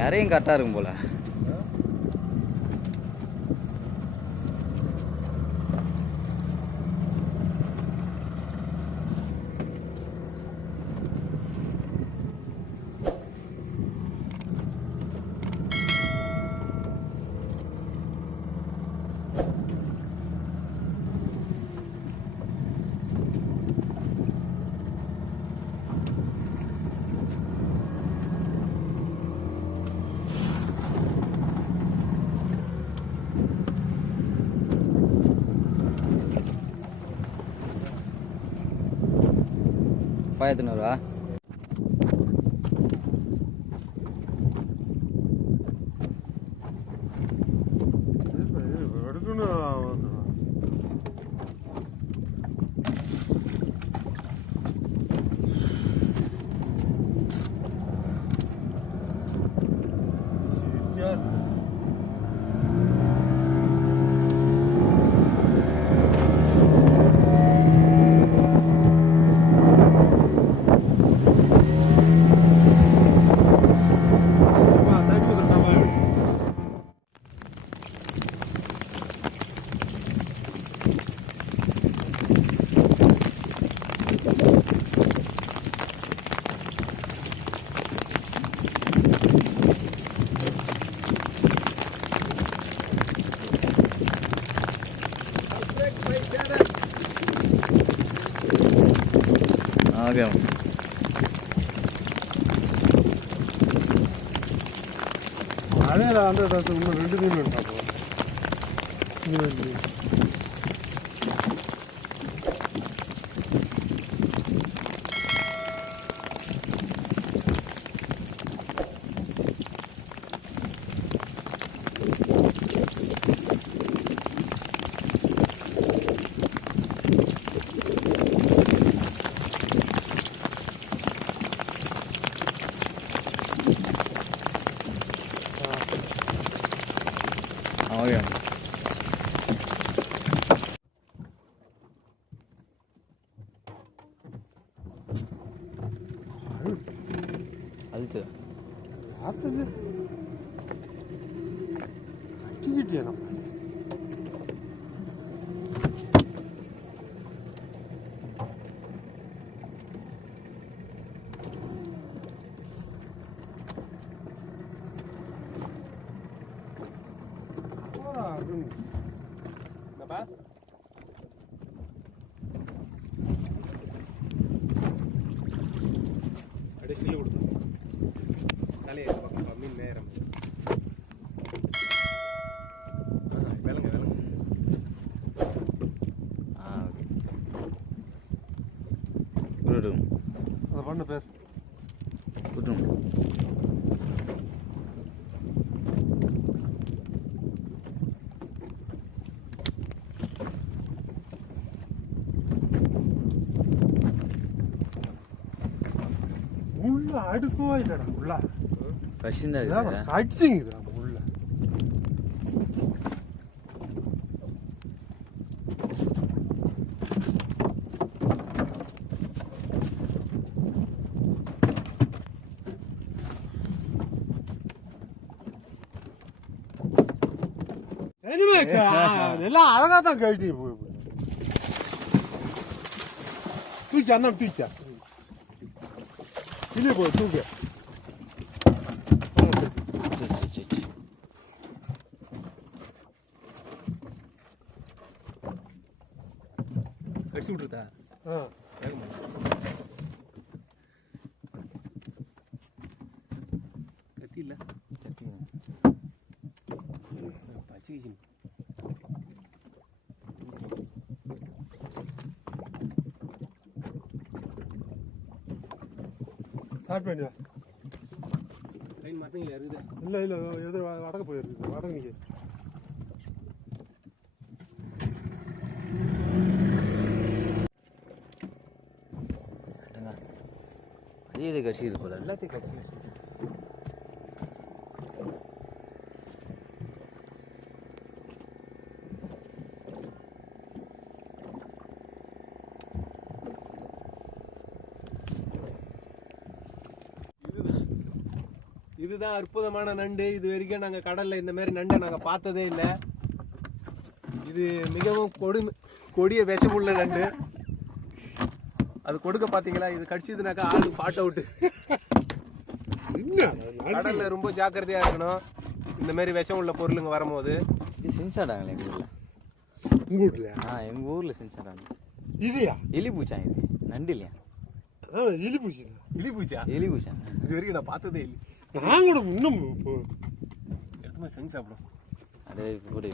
யாரையும் கரெக்டாக இருக்கும் போல. $1500. Okay. அதே அந்த இன்னும் 2 மீன் வேண்டாம். Okay. Alta. Alta ne? Activity ya nam. அது பண்ண பேர் விட்டுரும். உள்ள அடுக்கவா இல்லடா உள்ள கசிந்தா அடிச்சிங்குதுடா உள்ள. எல்லாம் அழகா தான் கழட்டி தூக்கி அந்த தூக்க இல்லையே போய் தூக்க கடிச்சு விட்டுருதா? கத்தி இல்லை கத்தி பச்சை ஸ்டார்ட் பண்ணியா? லைன் மாற்றிங்களா இருக்குது? இல்லை இல்லை எது வடக்க போயிருக்குது வடக்கு நிற்க. இது கட்சி போல எல்லாத்தையும் கட்சி இதுதான் அற்புதமான நண்டு. இது வரைக்கும் நாங்கள் கடலில் இந்த மாதிரி நண்டை நாங்கள் பார்த்ததே இல்லை. இது மிகவும் கொடிய விஷமுள்ள நண்டு. அது கொடுக்க பார்த்தீங்களா, இது கடிச்சதுனாக்கா ஆளு பாட் அவுட்டு. கடலில் ரொம்ப ஜாக்கிரதையாக இருக்கணும் இந்த மாதிரி விஷம் உள்ள பொருளுங்க வரும்போது. இது செஞ்சாடாங்களே எங்கள் ஊரில். உங்கள் வீட்டில்? எங்கள் ஊரில் செஞ்சாடாங்க. இதுயா எலி பூச்சான் இது, நண்டு இல்லையா? எலி பூச்சி. எலி பூச்சா? எலி பூச்சான் இது வரைக்கும் நான் பார்த்ததே இல்லை. நான் கூட இன்னும் எடுத்துமே செஞ்சு சாப்பிடும். அப்படியே போட்டு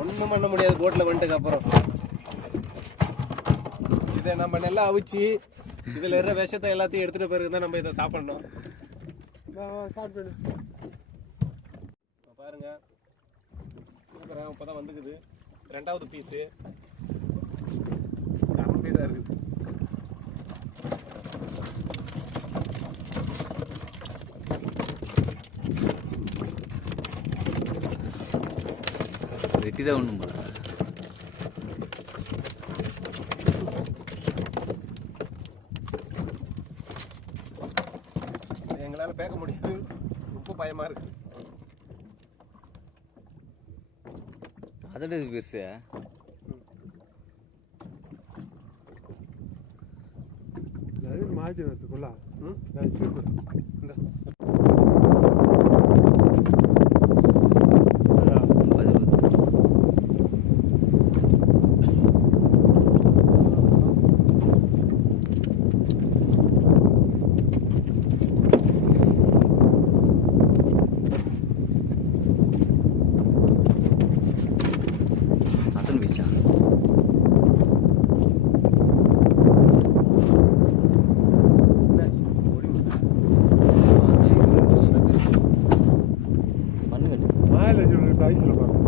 ஒன்றும் பண்ண முடியாது போட்டில் வந்துட்டுக்கு அப்புறம். இதை நம்ம நல்லா அவிச்சு இதில் இருக்கிற விஷத்தை எல்லாத்தையும் எடுத்துகிட்ட பிறகு தான் நம்ம இதை சாப்பிடணும். பாருங்க, சூப்பராக இப்போ தான் வந்துக்குது. 2வது பீஸு அரை பீஸாக இருக்குது. வெட்டி தான் ஒன்றும் போல. எங்களால் பேக்க முடியாது, ரொம்ப பயமாக இருக்குது. அதோட இது பெருசு. மாட்டி வரத்துக்குள்ள இந்த ஐஸில் பாருங்க.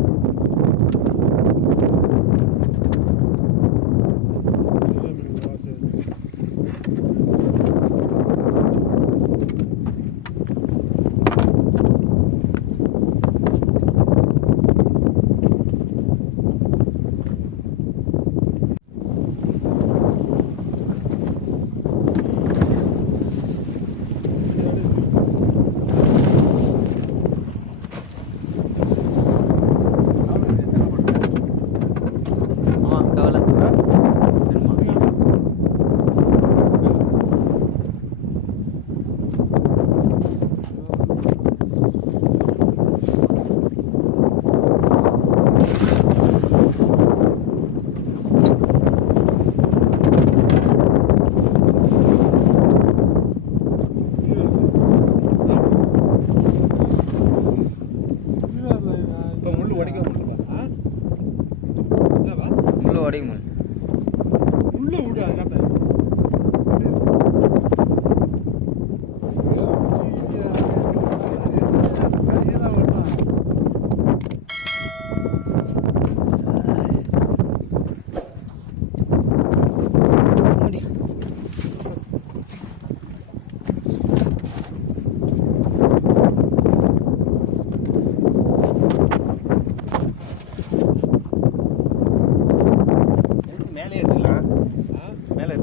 உள்ள விடு அதை மேலே எடுத்துக்கலாம். மேலே